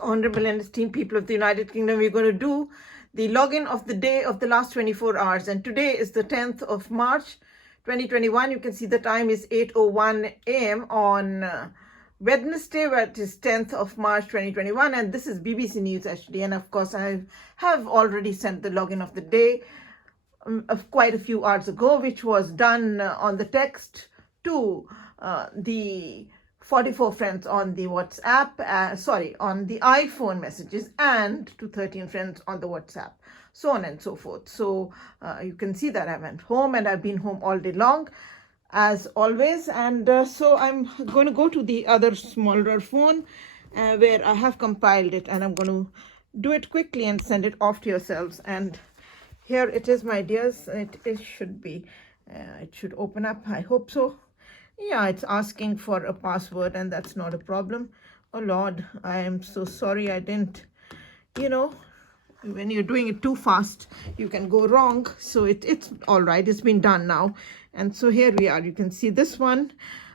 Honorable and esteemed people of the United Kingdom, we're going to do the login of the day of the last 24 hours. And today is the 10th of March, 2021. You can see the time is 8:01 a.m. on Wednesday, which is 10th of March, 2021. And this is BBC News HD. And of course, I have already sent the login of the day of quite a few hours ago, which was done on the text to the 44 friends on the WhatsApp, on the iPhone messages, and to 13 friends on the WhatsApp, so on and so forth. So you can see that I went home and I've been home all day long, as always. And so I'm going to go to the other smaller phone where I have compiled it, and I'm going to do it quickly and send it off to yourselves. And here it is, my dears. It should be, it should open up. I hope so. Yeah, it's asking for a password, and that's not a problem. Oh Lord, I am so sorry. I didn't, when you're doing it too fast, you can go wrong. So it's all right. It's been done now. And so here we are. You can see this one.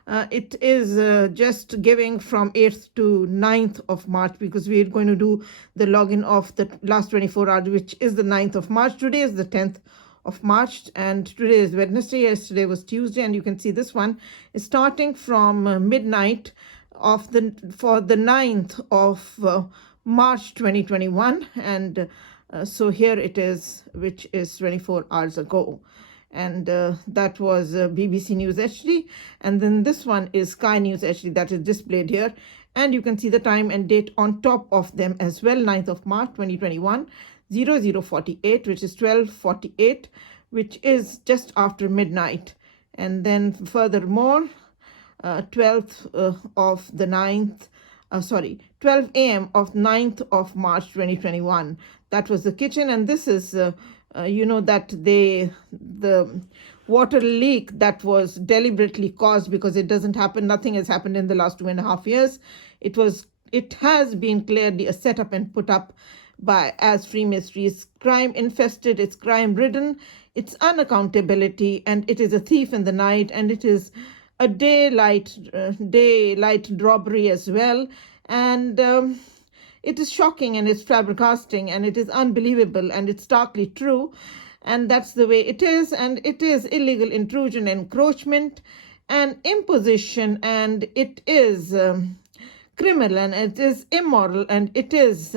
It is just giving from 8th to 9th of March, because we're going to do the login of the last 24 hours, which is the 9th of March. Today is the 10th of March, and today is Wednesday. Yesterday was Tuesday, and you can see this one is starting from midnight of for the 9th of March 2021. And so here it is, which is 24 hours ago. And that was BBC News HD. And then this one is Sky News HD, that is displayed here. And you can see the time and date on top of them as well, 9th of March 2021, 0048, which is 12:48, which is just after midnight. And then furthermore, 12th of the 9th, 12 a.m. of 9th of March 2021. That was the kitchen. And this is that the water leak that was deliberately caused, because it doesn't happen, nothing has happened in the last 2.5 years. It has been clearly a setup and put up as Freemasonry. It's crime infested, it's crime ridden, it's unaccountability, and it is a thief in the night, and it is a daylight robbery as well. And it is shocking, and it's flabbergasting, and it is unbelievable, and it's starkly true. And that's the way it is. And it is illegal intrusion, encroachment, and imposition, and it is criminal, and it is immoral, and it is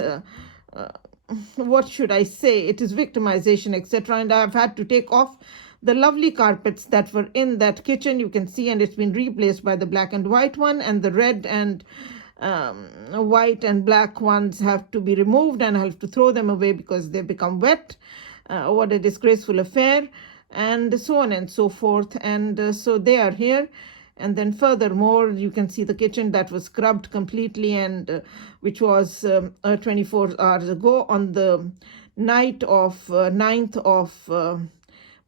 what should I say? It is victimization, etc. And I've had to take off the lovely carpets that were in that kitchen, you can see, and it's been replaced by the black and white one, and the red and white and black ones have to be removed, and I have to throw them away because they've become wet. What a disgraceful affair, and so on and so forth. And so they are here. And then furthermore, you can see the kitchen that was scrubbed completely, and which was 24 hours ago on the night of 9th of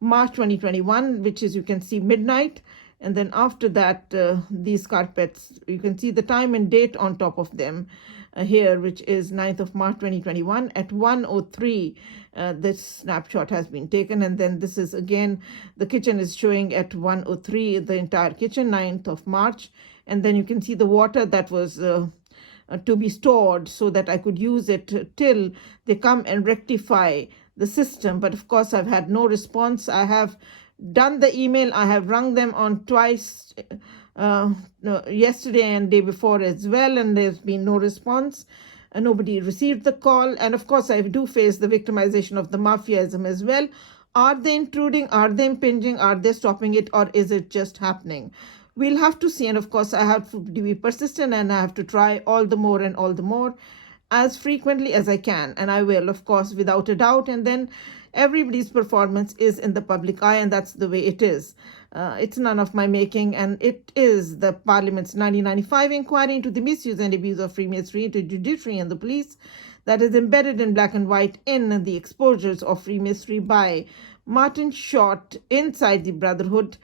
March 2021, which is, you can see, midnight. And then after that, these carpets, you can see the time and date on top of them here, which is 9th of March 2021 at 1:03. This snapshot has been taken. And then this is again, the kitchen is showing at 1:03, the entire kitchen, 9th of March. And then you can see the water that was to be stored so that I could use it till they come and rectify the system. But of course, I've had no response. I have done the email. I have rung them on twice, yesterday and day before as well, and there's been no response. Nobody received the call. And of course, I do face the victimization of the mafiaism as well. Are they intruding? Are they impinging? Are they stopping it? Or is it just happening? We'll have to see. And of course, I have to be persistent, and I have to try all the more and all the more as frequently as I can. And I will, of course, without a doubt. And then everybody's performance is in the public eye, and that's the way it is. It's none of my making, and it is the Parliament's 1995 inquiry into the misuse and abuse of Freemasonry, into judiciary and the police, that is embedded in black and white in the exposures of Freemasonry by Martin Short inside the Brotherhood,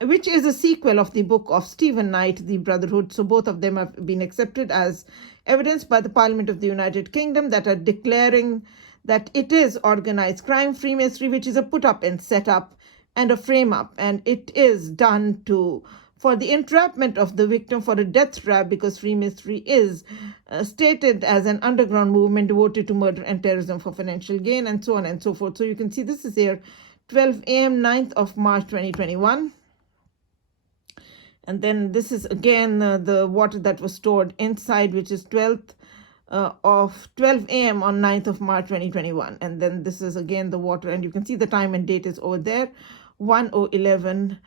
which is a sequel of the book of Stephen Knight, The Brotherhood. So both of them have been accepted as evidence by the Parliament of the United Kingdom, that are declaring that it is organized crime, Freemasonry, which is a put up and set up and a frame up, and it is done for the entrapment of the victim for a death trap, because Freemasonry is stated as an underground movement devoted to murder and terrorism for financial gain, and so on and so forth. So you can see this is here, 12 a.m., 9th of March 2021. And then this is again the water that was stored inside, which is 12 a.m. on 9th of March 2021. And then this is again the water, and you can see the time and date is over there, 1:11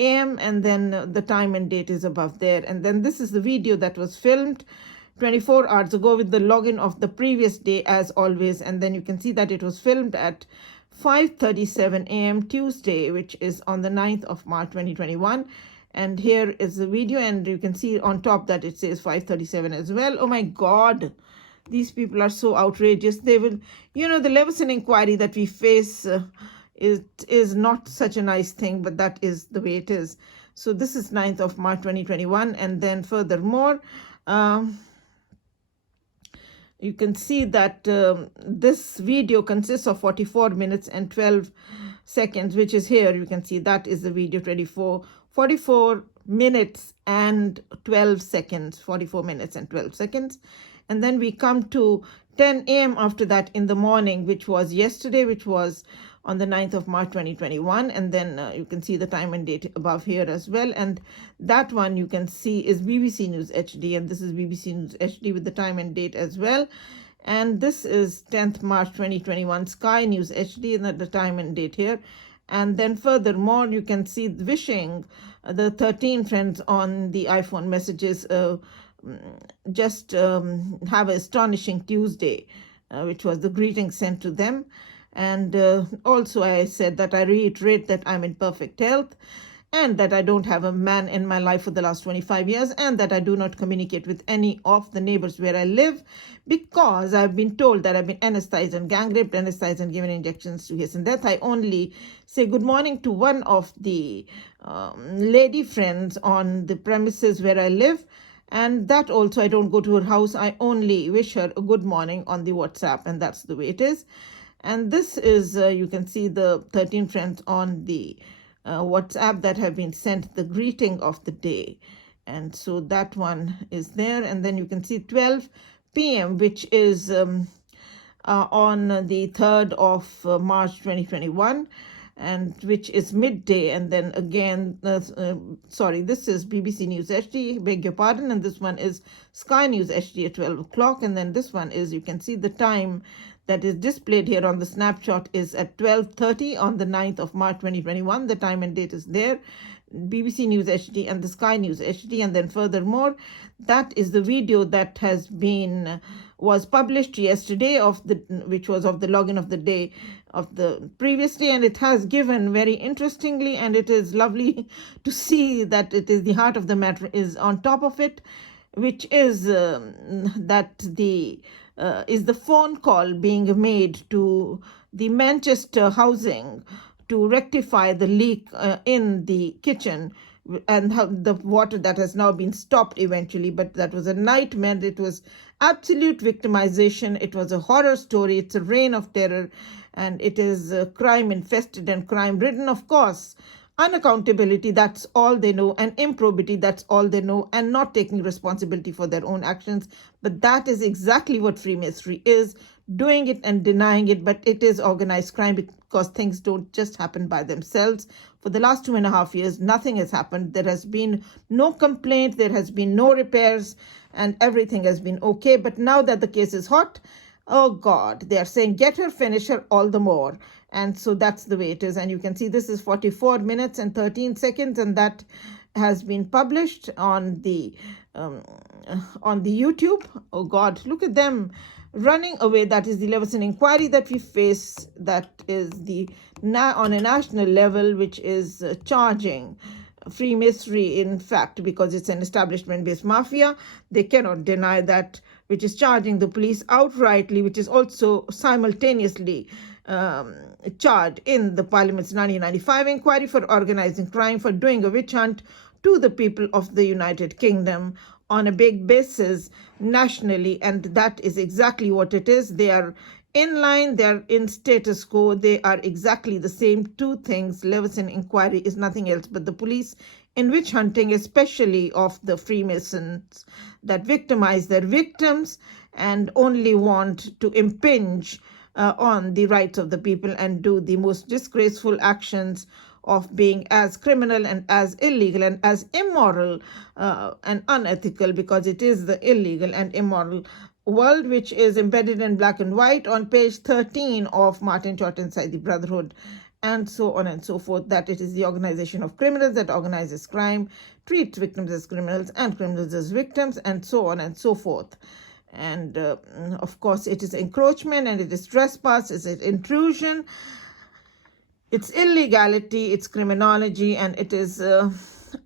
a.m. and then the time and date is above there. And then this is the video that was filmed 24 hours ago with the login of the previous day as always. And then you can see that it was filmed at 5:37 a.m. Tuesday, which is on the 9th of March 2021. And here is the video, and you can see on top that it says 5:37 as well. Oh my God, these people are so outrageous. They will, the Leveson inquiry that we face is not such a nice thing, but that is the way it is. So this is 9th of March 2021. And then furthermore, you can see that this video consists of 44 minutes and 12 seconds, which is here. You can see that is the video, 44 minutes and 12 seconds, 44 minutes and 12 seconds. And then we come to 10 a.m. after that in the morning, which was yesterday, which was on the 9th of March 2021. And then you can see the time and date above here as well. And that one you can see is BBC News HD, and this is BBC News HD with the time and date as well. And this is 10th March 2021 Sky News HD, and the time and date here. And then furthermore, you can see wishing the 13 friends on the iPhone messages have an astonishing Tuesday, which was the greeting sent to them. And also I said that I reiterate that I'm in perfect health, and that I don't have a man in my life for the last 25 years, and that I do not communicate with any of the neighbors where I live, because I've been told that I've been anesthetized and gang raped, anesthetized and given injections to hasten death. I only say good morning to one of the lady friends on the premises where I live, and that also I don't go to her house. I only wish her a good morning on the WhatsApp, and that's the way it is. And this is, you can see the 13 friends on the WhatsApp that have been sent the greeting of the day. And so that one is there. And then you can see 12 p.m., which is on the 3rd of March 2021, and which is midday. And then again, sorry, this is BBC News HD, beg your pardon. And this one is Sky News HD at 12 o'clock. And then this one is, you can see the time that is displayed here on the snapshot is at 12:30 on the 9th of March 2021. The time and date is there, BBC News HD and the Sky News HD. And then furthermore, that is the video that was published yesterday which was of the login of the day of the previous day. And it has given very interestingly, and it is lovely to see that it is the heart of the matter is on top of it, which is is the phone call being made to the Manchester housing to rectify the leak in the kitchen, and how the water that has now been stopped eventually. But that was a nightmare. It was absolute victimization. It was a horror story. It's a reign of terror, and it is crime infested and crime ridden. Of course, unaccountability, that's all they know, and improbity, that's all they know, and not taking responsibility for their own actions. But that is exactly what Freemasonry is, doing it and denying it. But it is organized crime, because things don't just happen by themselves. For the last 2.5 years, nothing has happened. There has been no complaint, there has been no repairs, and everything has been okay. But now that the case is hot, oh God, they are saying, get her, finish her, all the more. And so that's the way it is. And you can see this is 44 minutes and 13 seconds, and that has been published on the YouTube. Oh God, look at them running away. That is the Leveson inquiry that we face. That is on a national level, which is charging Freemasonry, in fact, because it's an establishment-based mafia. They cannot deny that, which is charging the police outrightly, which is also simultaneously charged in the Parliament's 1995 inquiry for organizing crime, for doing a witch hunt to the people of the United Kingdom on a big basis nationally. And that is exactly what it is. They are in line, they are in status quo, they are exactly the same two things. Leveson inquiry is nothing else but the police in witch hunting, especially of the Freemasons that victimize their victims and only want to impinge on the rights of the people and do the most disgraceful actions of being as criminal and as illegal and as immoral and unethical, because it is the illegal and immoral world which is embedded in black and white on page 13 of Martin Short Inside the Brotherhood, and so on and so forth, that it is the organization of criminals that organizes crime, treats victims as criminals and criminals as victims, and so on and so forth. And of course, it is encroachment and it is trespass, it's intrusion, it's illegality, it's criminology, and it is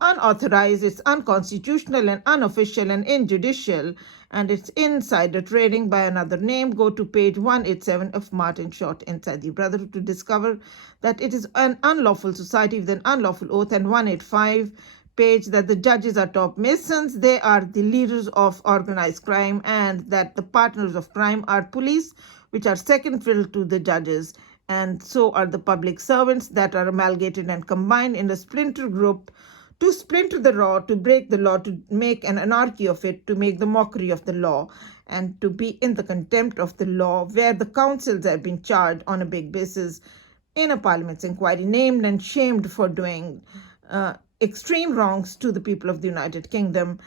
unauthorized, it's unconstitutional and unofficial and injudicial, and it's insider trading by another name. Go to page 187 of Martin Short Inside the Brotherhood to discover that it is an unlawful society with an unlawful oath, and 185 page that the judges are top masons, they are the leaders of organized crime, and that the partners of crime are police, which are second fiddle to the judges, and so are the public servants that are amalgamated and combined in a splinter group to splinter the law, to break the law, to make an anarchy of it, to make the mockery of the law, and to be in the contempt of the law, where the councils have been charged on a big basis in a parliament's inquiry, named and shamed for doing extreme wrongs to the people of the United Kingdom,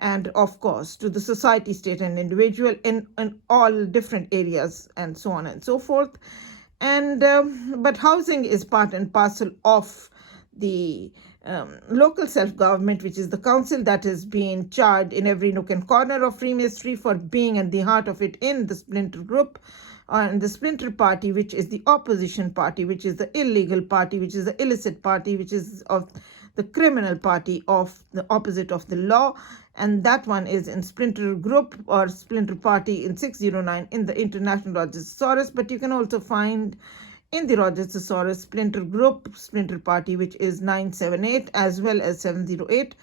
and of course to the society, state, and individual in all different areas, and so on and so forth. And but housing is part and parcel of the local self-government, which is the council that is being charged in every nook and corner of Freemasonry for being at the heart of it in the splinter group, and the splinter party, which is the opposition party, which is the illegal party, which is the illicit party, which is of the criminal party of the opposite of the law. And that one is in splinter group or splinter party in 609 in the International Rogers Thesaurus, but you can also find in the Rogers Thesaurus splinter group, splinter party, which is 978 as well as 708.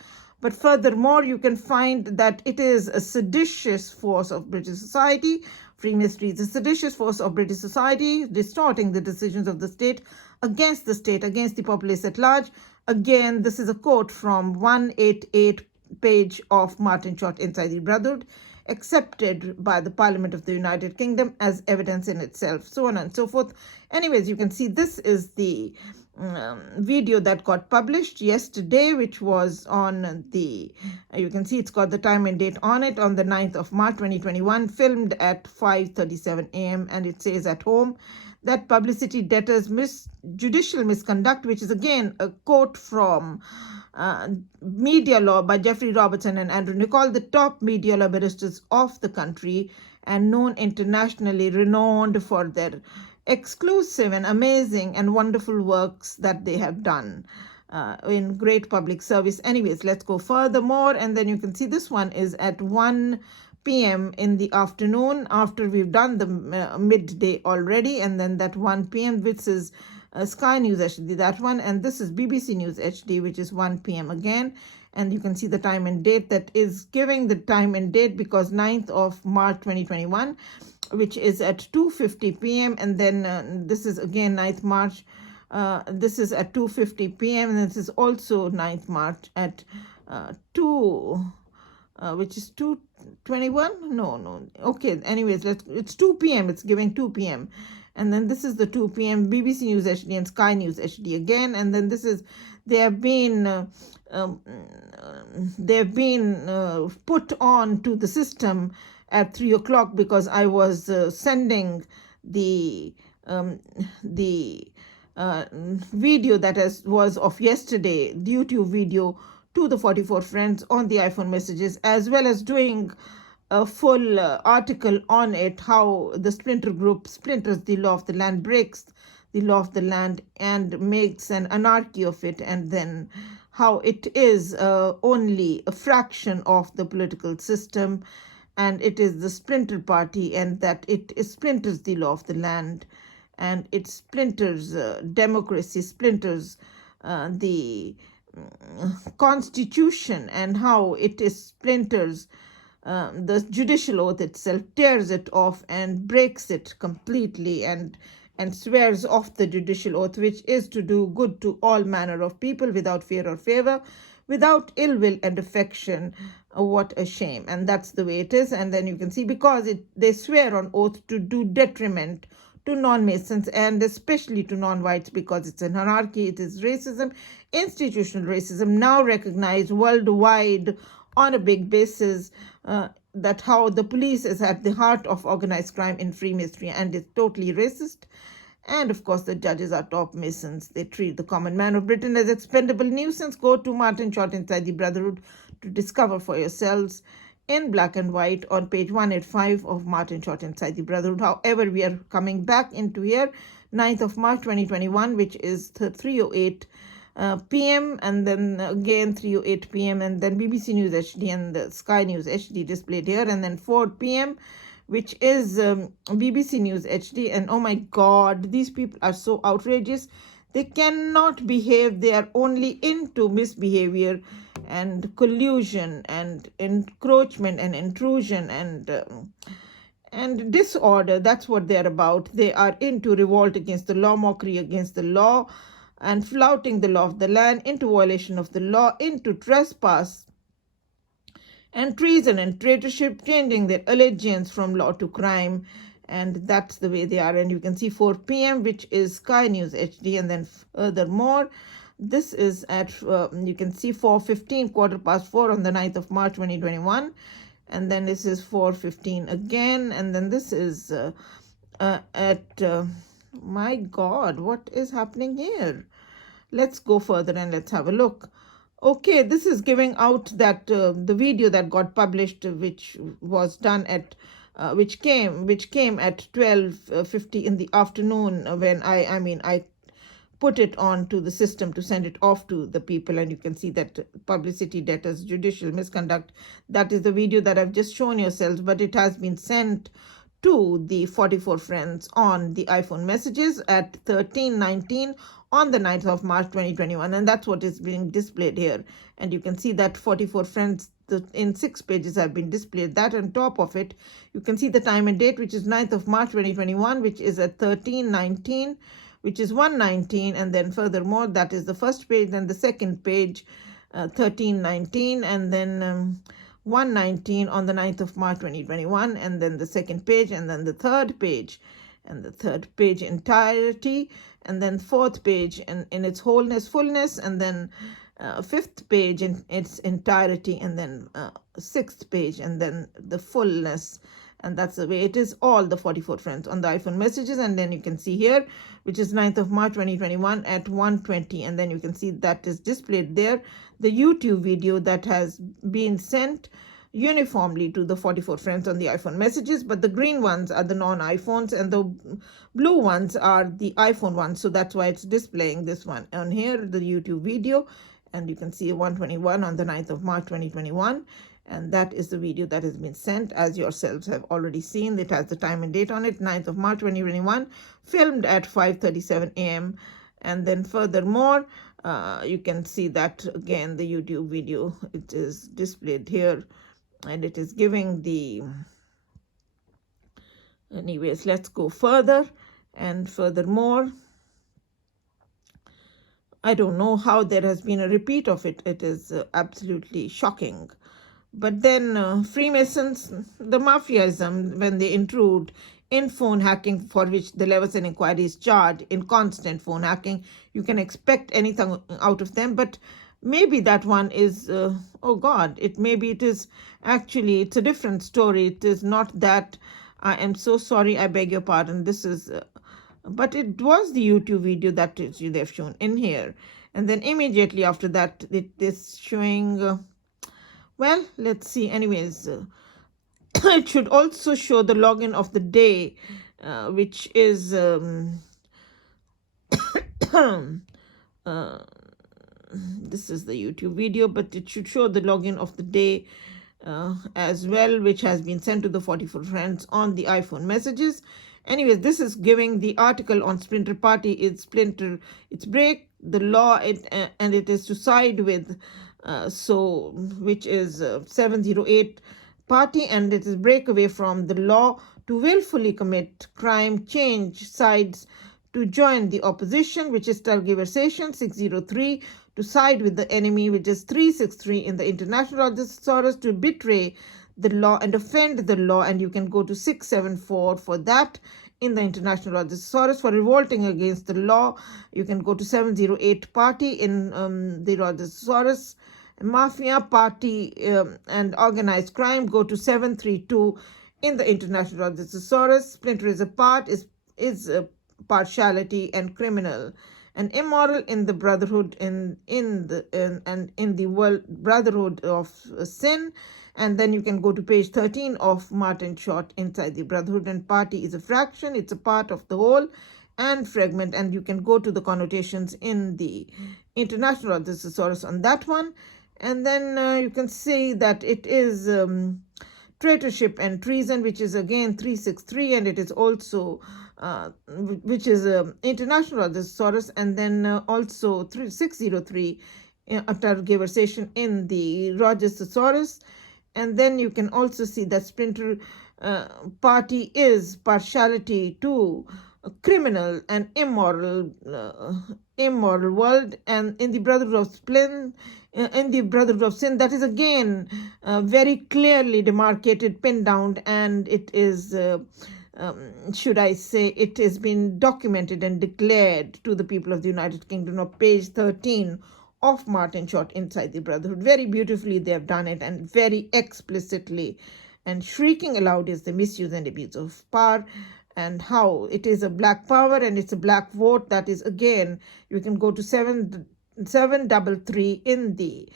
But furthermore, you can find that it is a seditious force of British society. Freemasonry is a seditious force of British society, distorting the decisions of the state, against the populace at large. Again, this is a quote from 188 page of Martin Short Inside the Brotherhood, accepted by the Parliament of the United Kingdom as evidence in itself, so on and so forth. Anyways, you can see this is the video that got published yesterday, which was on the, you can see it's got the time and date on it, on the 9th of March 2021, filmed at 5:37 a.m. and it says at home that Publicity, Deters, Judicial Misconduct, which is again a quote from Media Law by Jeffrey Robertson and Andrew Nicol, the top media law barristers of the country and known internationally, renowned for their exclusive and amazing and wonderful works that they have done in great public service. Anyways, let's go furthermore, and then you can see this one is at 1 p.m. in the afternoon, after we've done the midday already, and then that 1 p.m. which is Sky News HD, that one, and this is BBC News HD, which is 1 p.m. again, and you can see the time and date that is giving the time and date, because 9th of March 2021, which is at 2:50 p.m. and then this is again 9th March, this is at 2:50 p.m. and this is also 9th March at 2 which is 2:21, no, okay, anyways, it's 2 p.m. it's giving 2 p.m. and then this is the 2 p.m. BBC News HD and Sky News HD again, and then this is, they have been put on to the system at 3 o'clock, because I was sending the video that was of yesterday, the YouTube video, to the 44 friends on the iPhone messages, as well as doing a full article on it, how the splinter group splinters the law of the land, breaks the law of the land and makes an anarchy of it, and then how it is only a fraction of the political system, and it is the splinter party, and that it splinters the law of the land, and it splinters democracy, splinters the constitution, and how it splinters the judicial oath itself, tears it off and breaks it completely, and swears off the judicial oath, which is to do good to all manner of people without fear or favor, without ill will and affection. What a shame. And that's the way it is. And then you can see, because they swear on oath to do detriment to non-Masons and especially to non-whites, because it's an hierarchy, it is racism, institutional racism, now recognized worldwide on a big basis, that how the police is at the heart of organized crime in Freemasonry and is totally racist. And of course, the judges are top Masons. They treat the common man of Britain as expendable nuisance. Go to Martin Short Inside the Brotherhood to discover for yourselves in black and white on page 185 of Martin Short Inside the Brotherhood. However, we are coming back into here, 9th of March 2021, which is 3:08 p.m. and then again 3:08 p.m. and then BBC News HD and the Sky News HD displayed here, and then 4 p.m. which is BBC News HD. And oh my God, these people are so outrageous. They cannot behave. They are only into misbehavior and collusion and encroachment and intrusion and disorder. That's what they're about. They are into revolt against the law, mockery against the law, and flouting the law of the land, into violation of the law, into trespass and treason and traitorship, changing their allegiance from law to crime. And that's the way they are. And you can see 4 p.m., which is Sky News HD. And then furthermore, this is at, you can see 4:15, 4:15 on the 9th of March 2021. And then this is 4:15 again. And then this is my God, what is happening here? Let's go further and let's have a look. Okay, this is giving out that the video that got published, which was done at, which came at 12:50 in the afternoon, when I put it on to the system to send it off to the people. And you can see that Publicity, Deters, Judicial, Misconduct, that is the video that I've just shown yourselves, but it has been sent to the 44 friends on the iPhone messages at 13:19 on the 9th of March 2021. And that's what is being displayed here. And you can see that 44 friends in 6 pages have been displayed. That on top of it, you can see the time and date, which is 9th of March 2021, which is at 13:19, which is 1:19. And then furthermore, that is the first page. Then the second page, 13:19, and then 1:19 on the 9th of March 2021, and then the second page, and then the third page, and the third page entirety, and then fourth page in its wholeness, fullness, and then fifth page in its entirety, and then sixth page, and then the fullness. And that's the way it is, all the 44 friends on the iPhone messages. And then you can see here, which is 9th of March 2021 at 1:20. And then you can see that is displayed there, the YouTube video that has been sent uniformly to the 44 friends on the iPhone messages. But the green ones are the non-iPhones and the blue ones are the iPhone ones. So that's why it's displaying this one on here, the YouTube video. And you can see 1:21 on the 9th of March 2021. And that is the video that has been sent, as yourselves have already seen. It has the time and date on it, 9th of March 2021, filmed at 5:37 a.m. And then furthermore, you can see that again, the YouTube video, it is displayed here, and it is giving the, anyways, let's go further. And furthermore, I don't know how there has been a repeat of it. It is absolutely shocking. But then Freemasons, the mafiaism, when they intrude in phone hacking, for which the Leveson inquiry is charged, in constant phone hacking, you can expect anything out of them. But maybe that one is, oh God, maybe it is actually, it's a different story. It is not that. I am so sorry, I beg your pardon. This is, but it was the YouTube video that they've shown in here. And then immediately after that, it is showing, well, let's see. Anyways, it should also show the login of the day, which is this is the YouTube video, but it should show the login of the day as well, which has been sent to the 44 friends on the iPhone messages. Anyways, this is giving the article on Splinter Party. It's break the law, and it is to side with which is 708 party, and it is break away from the law to willfully commit crime, change sides to join the opposition, which is tergiversation 603 to side with the enemy, which is 363 in the International Law of the Thesaurus, to betray the law and offend the law, and you can go to 674 for that in the International Law of the Thesaurus. For revolting against the law, you can go to 708 party in the Law of the Thesaurus. Mafia, party, and organized crime, go to 732 in the International Law of the Thesaurus. Splinter is a part, is a partiality and criminal and immoral in the brotherhood and in the world brotherhood of sin. And then you can go to page 13 of Martin Short, Inside the Brotherhood, and party is a fraction, it's a part of the whole and fragment, and you can go to the connotations in the International Law of the Thesaurus on that one. And then you can see that it is traitorship and treason, which is again 363, and it is also which is International Law of the Thesaurus, and then also 603 a tergiversation in the Rogers Thesaurus. And then you can also see that splinter party is partiality to a criminal and immoral world, and in the brotherhood of in the brotherhood of sin, that is again very clearly demarcated, pinned down, and it is should I say, it has been documented and declared to the people of the United Kingdom of page 13 of Martin Short, Inside the Brotherhood. Very beautifully they have done it, and very explicitly, and shrieking aloud is the misuse and abuse of power, and how it is a black power and it's a black vote. That is again, you can go to 733 in the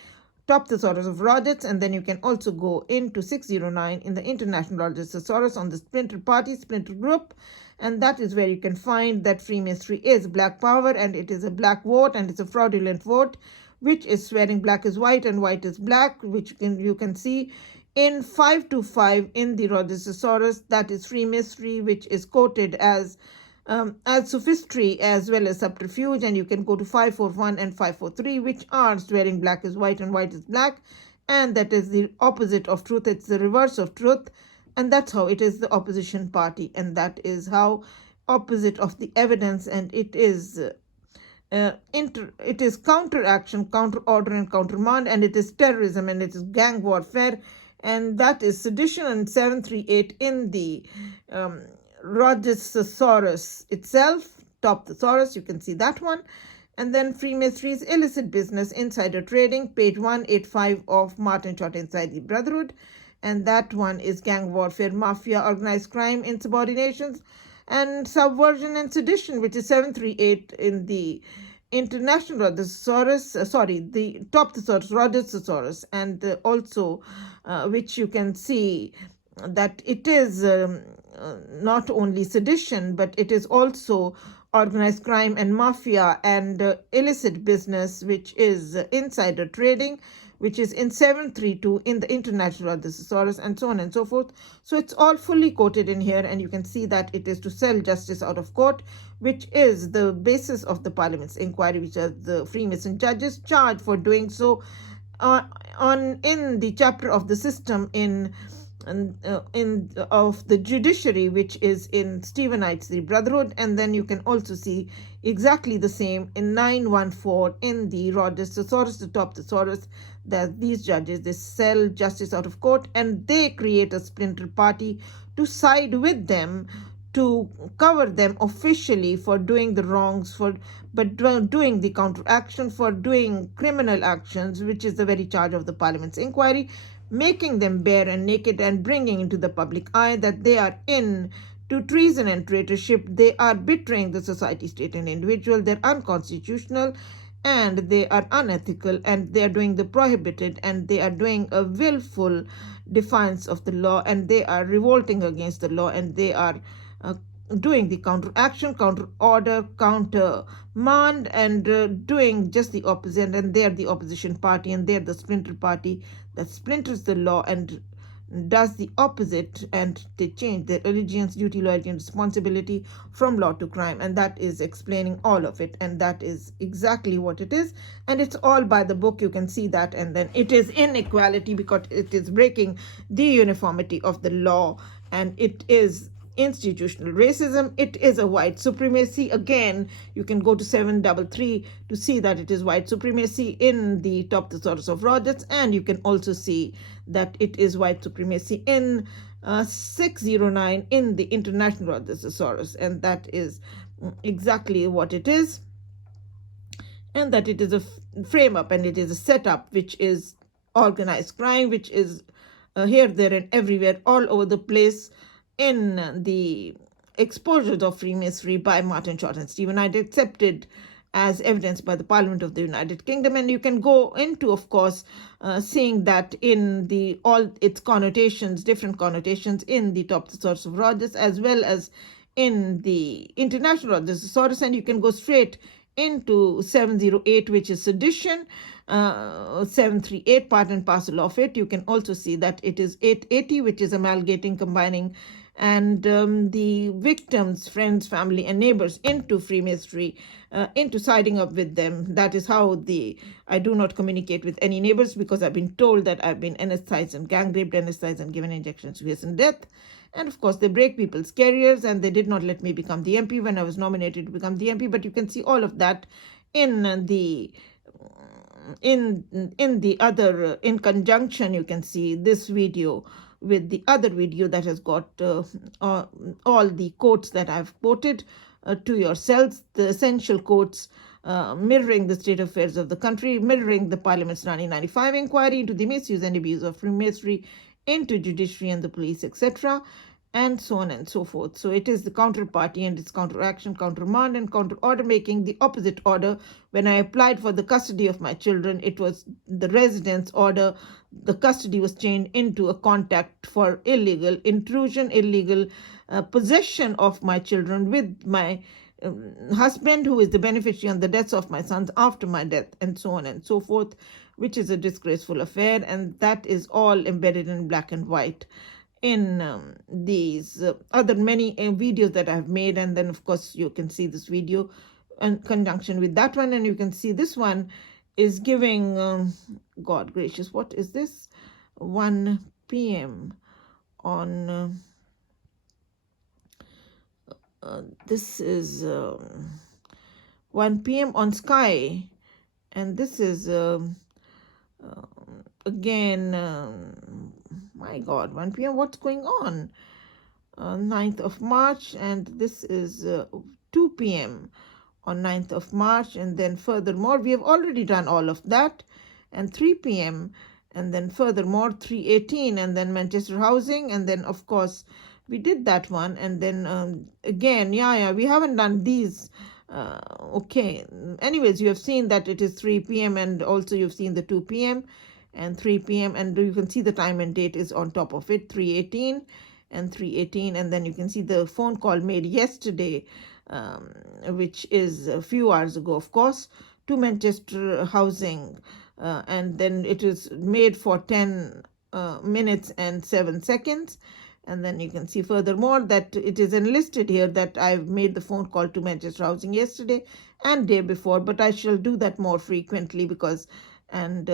Top Thesaurus of Rogers, and then you can also go into 609 in the International Rogers Thesaurus on the splinter party, splinter group, and that is where you can find that Freemasonry is black power, and it is a black vote, and it's a fraudulent vote, which is swearing black is white and white is black, which you can see in 525 in the Rogers Thesaurus. That is Freemasonry, which is quoted as sophistry as well as subterfuge, and you can go to 541 and 543, which are swearing black is white and white is black, and that is the opposite of truth. It's the reverse of truth, and that's how it is the opposition party, and that is how opposite of the evidence, and it is it is counteraction, counter order, and countermand, and it is terrorism, and it is gang warfare, and that is sedition, and 738 in the Rogers Thesaurus itself, Top Thesaurus, you can see that one. And then Freemasonry's illicit business, insider trading, page 185 of Martin Short, Inside the Brotherhood, and that one is gang warfare, mafia, organized crime, insubordinations, and subversion and sedition, which is 738 in the International Thesaurus, the Top Thesaurus, Rogers Thesaurus, and also which you can see that it is not only sedition, but it is also organized crime and mafia and illicit business, which is insider trading, which is in 732 in the International Thesaurus, and so on and so forth. So it's all fully quoted in here, and you can see that it is to sell justice out of court, which is the basis of the Parliament's inquiry, which are the Freemason judges charged for doing so in the chapter of the system of the judiciary, which is in Stephenites, the Brotherhood. And then you can also see exactly the same in 914 in the Rogers Thesaurus, the Top Thesaurus, that these judges, they sell justice out of court, and they create a splinter party to side with them, to cover them officially for doing the wrongs, but doing the counteraction, for doing criminal actions, which is the very charge of the Parliament's inquiry, making them bare and naked and bringing into the public eye that they are in to treason and traitorship. They are betraying the society, state, and individual. They're unconstitutional, and they are unethical, and they are doing the prohibited, and they are doing a willful defiance of the law, and they are revolting against the law, and they are doing the counteraction, counter order, countermand, and doing just the opposite. And they are the opposition party, and they are the splinter party that splinters the law and does the opposite, and they change their allegiance, duty, loyalty, and responsibility from law to crime. And that is explaining all of it, and that is exactly what it is, and it's all by the book. You can see that. And then it is inequality, because it is breaking the uniformity of the law, and it is institutional racism. It is a white supremacy. Again, you can go to 733 to see that it is white supremacy in the top thesaurus of Rogers, and you can also see that it is white supremacy in 609 in the International Rogers Thesaurus, and that is exactly what it is, and that it is a frame up and it is a setup which is organized crime, which is here, there, and everywhere, all over the place in the exposures of Freemasonry by Martin Short and Stephen Knight, accepted as evidence by the Parliament of the United Kingdom. And you can go into, of course, seeing that in the all its connotations, different connotations in the top thesaurus of Rogers, as well as in the International Rogers Thesaurus, and you can go straight into 708, which is sedition, 738, part and parcel of it. You can also see that it is 880, which is amalgamating, combining, and the victims, friends, family, and neighbors into Freemasonry, into siding up with them. That is how I do not communicate with any neighbors, because I've been told that I've been anesthetized and gang raped, anesthetized and given injections to hasten death. And of course, they break people's careers, and they did not let me become the MP when I was nominated to become the MP. But you can see all of that in the other, in conjunction. You can see this video with the other video that has got all the quotes that I've quoted to yourselves, the essential quotes mirroring the state affairs of the country, mirroring the Parliament's 1995 inquiry into the misuse and abuse of Freemasonry, into judiciary and the police, etc., and so on and so forth. So it is the counterparty and its counteraction, countermand, and counter-order making the opposite order. When I applied for the custody of my children, it was the residence order. The custody was changed into a contact for illegal intrusion, illegal possession of my children with my husband, who is the beneficiary on the deaths of my sons after my death, and so on and so forth, which is a disgraceful affair. And that is all embedded in black and white in these other many videos that I've made. And then, of course, you can see this video in conjunction with that one. And you can see this one is giving, God gracious, what is this? 1 p.m. on... this is 1 p.m. on Sky, and this is again, my God, 1 p.m. What's going on? 9th of March, and this is 2 p.m. on 9th of March, and then furthermore, we have already done all of that, and 3 p.m., and then furthermore, 3:18, and then Manchester Housing, and then, of course, we did that one, and then again, we haven't done these. Okay, anyways, you have seen that it is 3 p.m. and also you've seen the 2 p.m. and 3 p.m. and you can see the time and date is on top of it, 3:18 and 3:18, and then you can see the phone call made yesterday, which is a few hours ago, of course, to Manchester Housing, and then it is made for 10 minutes and 7 seconds. And then you can see furthermore that it is enlisted here that I've made the phone call to Manchester Housing yesterday and day before, but I shall do that more frequently because, and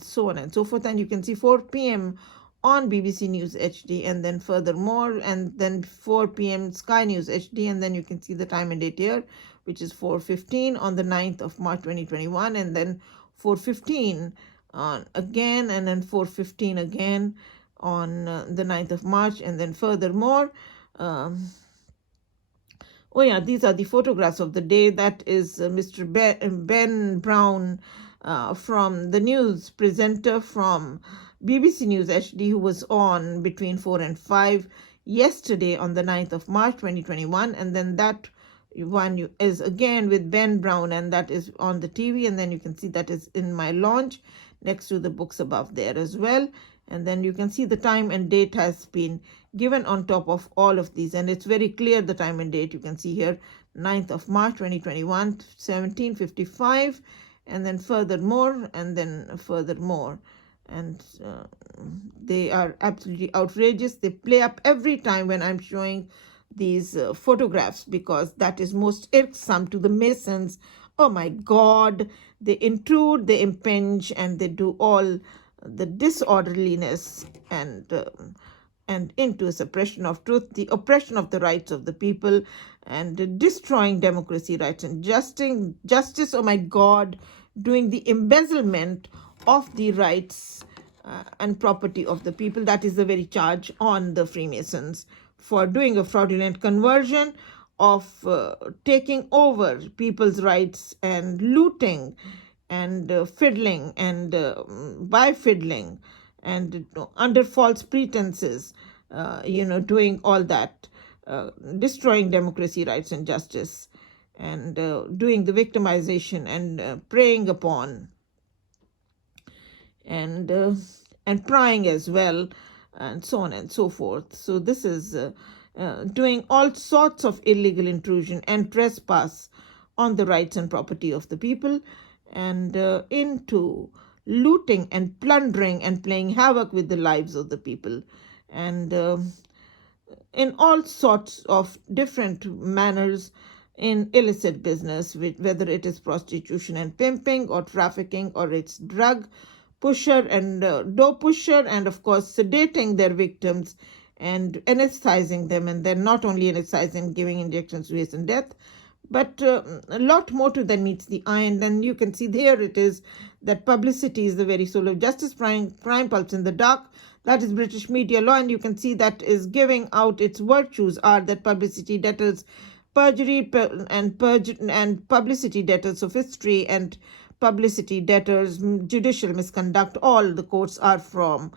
so on and so forth. And you can see 4 p.m. on BBC News HD, and then furthermore, and then 4 p.m. Sky News HD, and then you can see the time and date here, which is 4:15 on the 9th of March 2021, and then 4:15 on again, and then 4:15 again on the 9th of March, and then furthermore, these are the photographs of the day. That is Mr. Ben Brown, from the news presenter from BBC News HD, who was on between 4 and 5 yesterday on the 9th of March 2021, and then that one is again with Ben Brown, and that is on the TV, and then you can see that is in my lounge next to the books above there as well. And then you can see the time and date has been given on top of all of these. And it's very clear, the time and date. You can see here, 9th of March, 2021, 17:55. And then furthermore, and then furthermore. And they are absolutely outrageous. They play up every time when I'm showing these photographs, because that is most irksome to the Masons. Oh my God. They intrude, they impinge, and they do all the disorderliness and and into suppression of truth, the oppression of the rights of the people, and destroying democracy, rights, and justice, oh my God, doing the embezzlement of the rights and property of the people. That is the very charge on the Freemasons, for doing a fraudulent conversion of taking over people's rights and looting and fiddling and by fiddling and under false pretenses, doing all that, destroying democracy, rights, and justice, and doing the victimization and preying upon and prying as well, and so on and so forth. So this is doing all sorts of illegal intrusion and trespass on the rights and property of the people, and into looting and plundering and playing havoc with the lives of the people, and in all sorts of different manners in illicit business, whether it is prostitution and pimping or trafficking, or it's drug pusher and dope pusher, and of course sedating their victims and anesthetizing them, and then not only anesthetizing, giving injections to hasten death, but a lot more to than meets the eye. And then you can see here it is that publicity is the very soul of justice, crime pulps in the dark. That is British media law, and you can see that is giving out its virtues are that publicity, debtors, perjury and publicity, debtors, sophistry, and publicity, debtors, judicial misconduct. All the quotes are from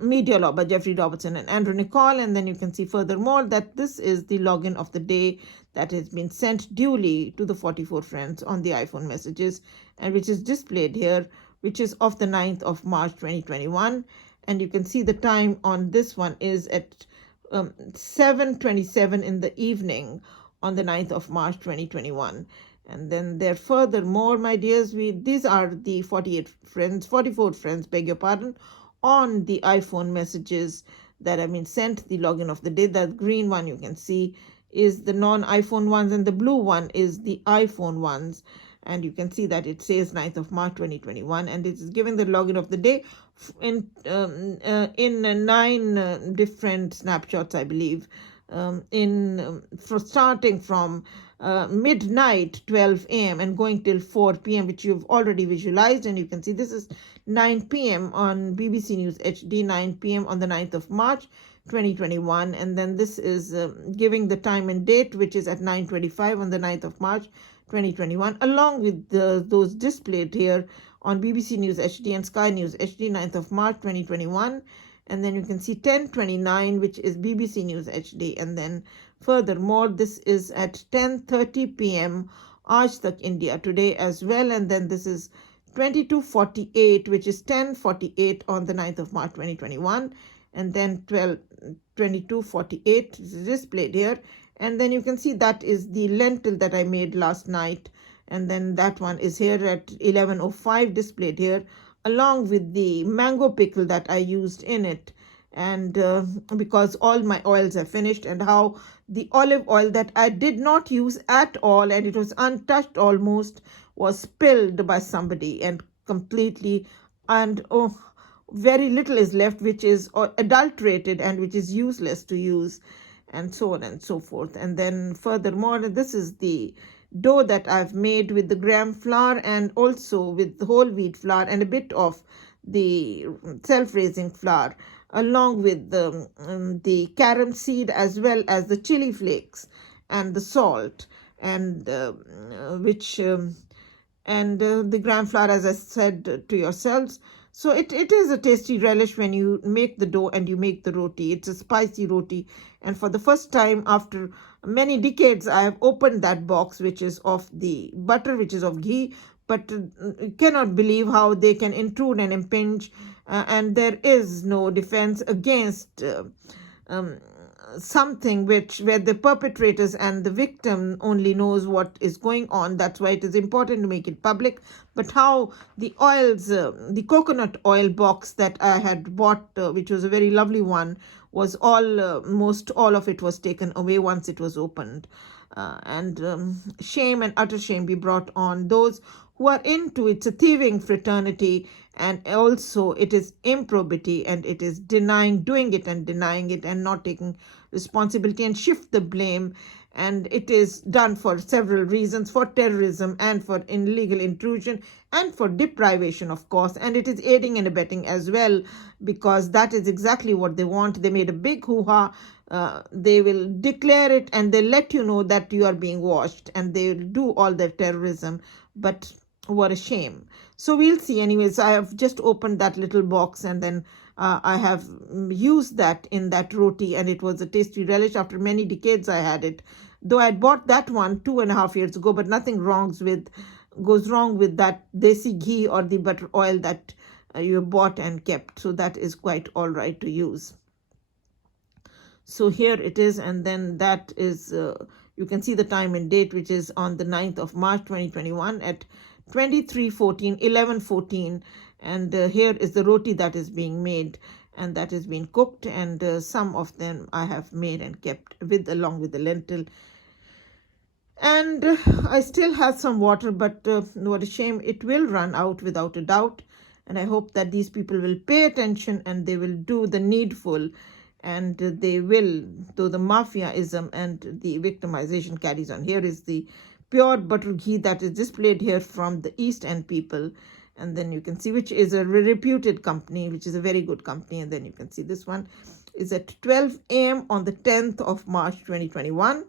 Media Law by Jeffrey Robertson and Andrew Nicol. And then you can see furthermore that this is the login of the day that has been sent duly to the 44 friends on the iPhone messages, and which is displayed here, which is of the 9th of March 2021. And you can see the time on this one is at 7:27 in the evening on the 9th of March 2021. And then there furthermore, my dears, these are the 44 friends, beg your pardon, on the iPhone messages that have been sent, the login of the day. The green one you can see is the non-iPhone ones, and the blue one is the iPhone ones. And you can see that it says 9th of March 2021, and it is giving the login of the day in 9 different snapshots, I believe, starting from midnight 12 a.m. and going till 4 p.m., which you've already visualized. And you can see this is 9 p.m. on BBC News HD, 9 p.m. on the 9th of March 2021. And then this is giving the time and date, which is at 9:25 on the 9th of March 2021, along with those displayed here on BBC News HD and Sky News HD, 9th of March 2021. And then you can see 10:29, which is BBC News HD. And then furthermore, this is at 10:30 p.m. Aaj Tak India Today as well. And then this is 22:48, which is 10:48 on the 9th of March 2021. And then 22:48 is displayed here. And then you can see that is the lentil that I made last night. And then that one is here at 11:05 displayed here, along with the mango pickle that I used in it. And because all my oils are finished, and how the olive oil that I did not use at all, and it was untouched almost, was spilled by somebody and completely, and very little is left, which is adulterated and which is useless to use, and so on and so forth. And then furthermore, this is the dough that I've made with the gram flour and also with the whole wheat flour and a bit of the self-raising flour, along with the carom seed as well as the chili flakes and the salt, and the gram flour, as I said to yourselves. So it is a tasty relish when you make the dough and you make the roti. It's a spicy roti. And for the first time after many decades, I have opened that box, which is of the butter, which is of ghee, but cannot believe how they can intrude and impinge. And there is no defense against something where the perpetrators and the victim only knows what is going on. That's why it is important to make it public. But how the oils, the coconut oil box that I had bought, which was a very lovely one, was most all of it was taken away once it was opened. And shame and utter shame be brought on those who are into it's a thieving fraternity, and also it is improbity, and it is doing it and denying it and not taking responsibility and shift the blame. And it is done for several reasons, for terrorism and for illegal intrusion and for deprivation, of course, and it is aiding and abetting as well, because that is exactly what they want. They made a big hoo-ha. They will declare it and they let you know that you are being watched, and they will do all their terrorism. But what a shame. So we'll see. Anyways, I have just opened that little box, and then I have used that in that roti, and it was a tasty relish. After many decades I had it, though I had bought that one 2.5 years ago, but nothing goes wrong with that desi ghee or the butter oil that you bought and kept. So that is quite all right to use. So here it is, and then that is, you can see the time and date, which is on the 9th of March 2021 at 23:14, 11:14. And here is the roti that is being made, and that is being cooked, and some of them I have made and kept along with the lentil. And I still have some water, but what a shame. It will run out without a doubt, and I hope that these people will pay attention and they will do the needful, and they will, though the mafiaism and the victimization carries on. Here is the pure butter ghee that is displayed here from the East End people, and then you can see which is a reputed company, which is a very good company. And then you can see this one is at 12 a.m. on the 10th of March 2021.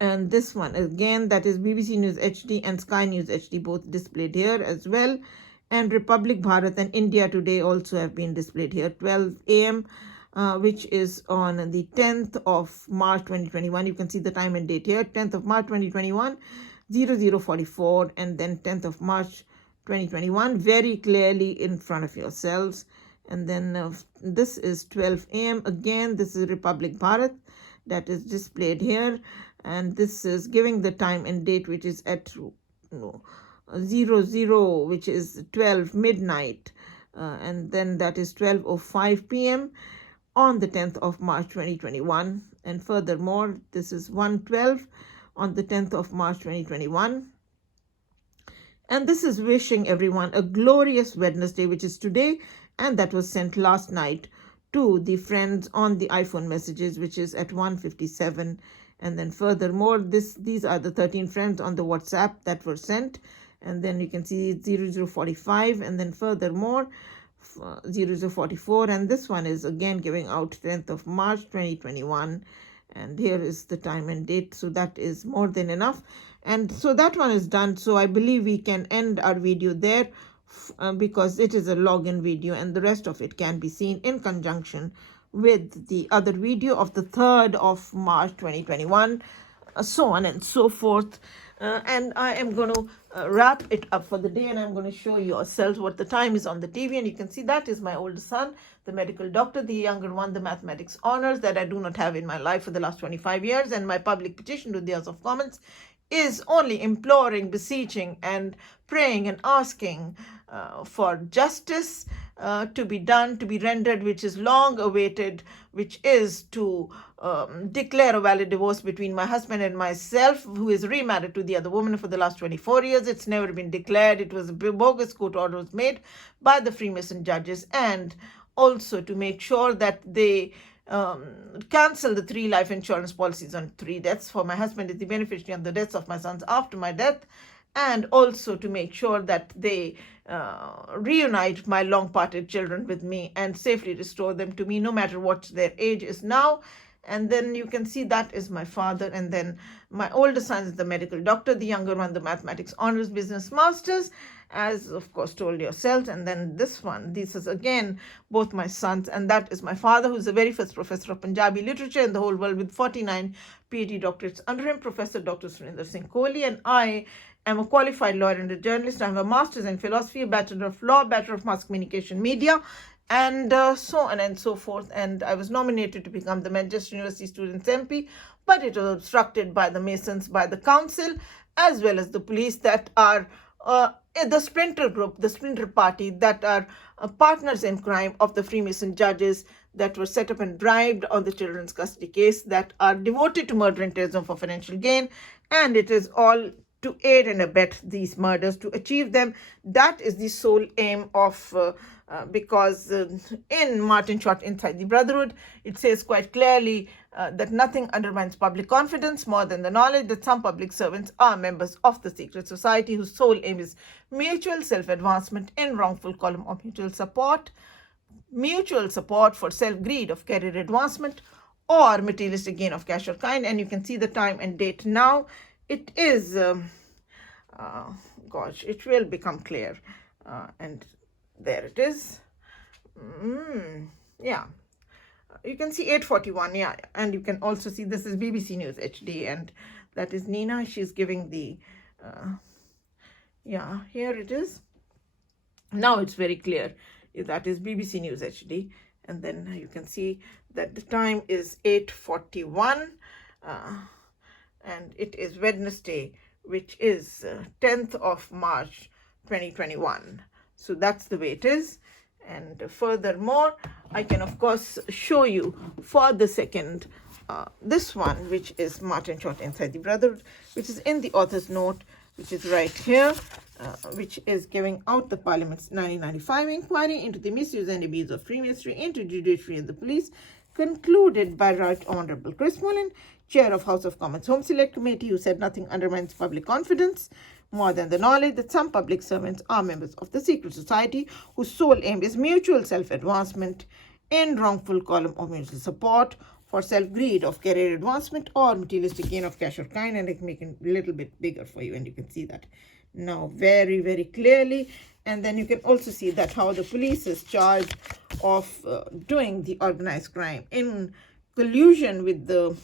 And this one again, that is BBC News HD and Sky News HD, both displayed here as well. And Republic Bharat and India Today also have been displayed here, 12 a.m. Which is on the 10th of March 2021. You can see the time and date here, 10th of March 2021, 00:44, and then 10th of March 2021, very clearly in front of yourselves. And then this is 12 a.m. again. This is Republic Bharat that is displayed here, and this is giving the time and date, which is at 00, which is 12 midnight, and then that is 12:05 p.m. on the 10th of March 2021. And furthermore, this is 1:12 on the 10th of March 2021. And this is wishing everyone a glorious Wednesday, which is today, and that was sent last night to the friends on the iPhone messages, which is at 1:57. And then furthermore, these are the 13 friends on the WhatsApp that were sent. And then you can see 00:45, and then furthermore 00:44. And this one is again giving out 10th of March 2021. And here is the time and date. So that is more than enough. And so that one is done. So I believe we can end our video there, because it is a login video, and the rest of it can be seen in conjunction with the other video of the 3rd of March 2021, so on and so forth. And I am going to wrap it up for the day, and I'm going to show yourselves what the time is on the TV. And you can see that is my older son, the medical doctor, the younger one, the mathematics honors that I do not have in my life for the last 25 years. And my public petition to the House of Commons is only imploring, beseeching, and praying and asking for justice to be done, to be rendered, which is long awaited, which is to declare a valid divorce between my husband and myself, who is remarried to the other woman for the last 24 years. It's never been declared. It was a bogus court order was made by the Freemason judges, and also to make sure that they cancel the 3 life insurance policies on 3 deaths. For my husband is the beneficiary on the deaths of my sons after my death, and also to make sure that they reunite my long-parted children with me and safely restore them to me, no matter what their age is now. And then you can see that is my father. And then my older son is the medical doctor, the younger one, the mathematics honors business masters, as of course told yourselves. And then this one, this is again both my sons, and that is my father, who's the very first professor of Punjabi literature in the whole world with 49 PhD doctorates under him, Professor Dr. Surinder Singh Kohli. And I am a qualified lawyer and a journalist. I have a master's in philosophy, a bachelor of law, bachelor of mass communication media, and so on and so forth. And I was nominated to become the Manchester University Students' MP, but it was obstructed by the Masons, by the council, as well as the police that are the Splinter Group, the Splinter Party, that are partners in crime of the Freemason judges that were set up and bribed on the children's custody case, that are devoted to murder and terrorism for financial gain. And it is all to aid and abet these murders, to achieve them. That is the sole aim of because in Martin Short Inside the Brotherhood, it says quite clearly that nothing undermines public confidence more than the knowledge that some public servants are members of the secret society whose sole aim is mutual self-advancement in wrongful column of mutual support for self-greed of career advancement or materialistic gain of cash or kind. And you can see the time and date now. It is, gosh, it will become clear. And there it is. Yeah. You can see 8:41, yeah. And you can also see this is BBC News HD, and that is Nina. She's giving the, yeah, here it is. Now it's very clear. That is BBC News HD. And then you can see that the time is 8:41. And it is Wednesday, which is 10th of March, 2021. So that's the way it is. And furthermore, I can of course show you for the second, this one, which is Martin Short Inside the Brotherhood, which is in the author's note, which is right here, which is giving out the Parliament's 1995 inquiry into the misuse and abuse of Freemasonry into judiciary and the police, concluded by Right Honourable Chris Mullin, Chair of House of Commons Home Select Committee, who said nothing undermines public confidence more than the knowledge that some public servants are members of the secret society whose sole aim is mutual self-advancement in wrongful column of mutual support for self-greed of career advancement or materialistic gain of cash or kind. And I can make it a little bit bigger for you, and you can see that now very, very clearly. And then you can also see that how the police is charged of doing the organized crime in collusion with the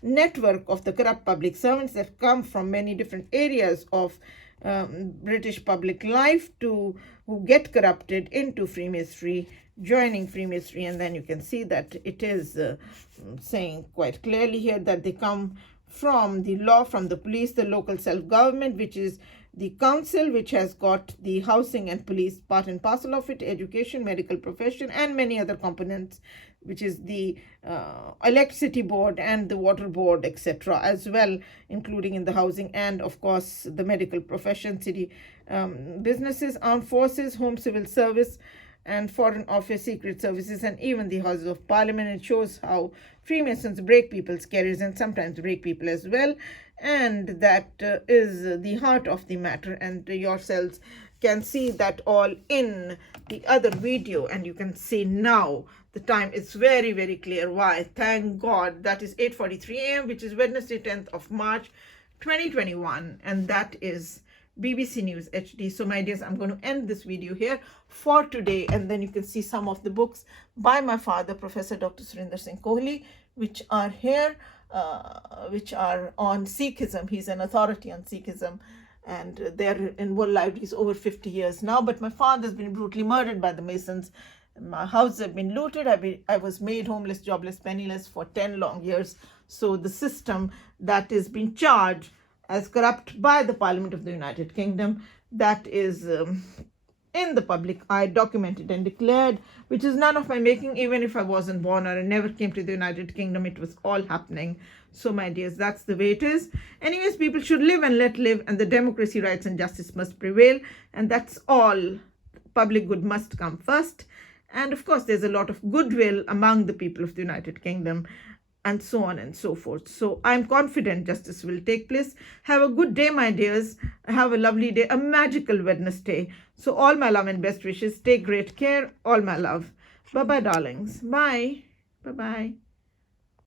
network of the corrupt public servants that come from many different areas of British public life who get corrupted into Freemasonry, joining Freemasonry. And then you can see that it is saying quite clearly here that they come from the law, from the police, the local self-government, which is the council, which has got the housing and police part and parcel of it, education, medical profession, and many other components, which is the electricity board and the water board, etc., as well, including in the housing and, of course, the medical profession, city businesses, armed forces, home civil service, and foreign office, secret services, and even the Houses of Parliament. It shows how Freemasons break people's careers and sometimes break people as well. And that is the heart of the matter. And yourselves can see that all in the other video. And you can see now the time is very, very clear. Why? Thank God. That is 8:43 a.m., which is Wednesday, 10th of March, 2021. And that is BBC News HD. So my dears, I'm going to end this video here for today, and then you can see some of the books by my father, Professor Dr. Surinder Singh Kohli, which are here, which are on Sikhism. He's an authority on Sikhism, and they're in world libraries over 50 years now. But my father's been brutally murdered by the Masons. My houses have been looted. I was made homeless, jobless, penniless for 10 long years. So the system that is being charged as corrupt by the Parliament of the United Kingdom, that is in the public eye, documented and declared, which is none of my making. Even if I wasn't born or I never came to the United Kingdom, it was all happening. So my dears, that's the way it is. Anyways, people should live and let live, and the democracy, rights and justice must prevail, and that's all. Public good must come first. And of course, there's a lot of goodwill among the people of the United Kingdom, and so on and so forth. So I'm confident justice will take place. Have a good day, my dears. Have a lovely day, a magical Wednesday. So all my love and best wishes. Take great care. All my love. Bye-bye, darlings. Bye. Bye-bye.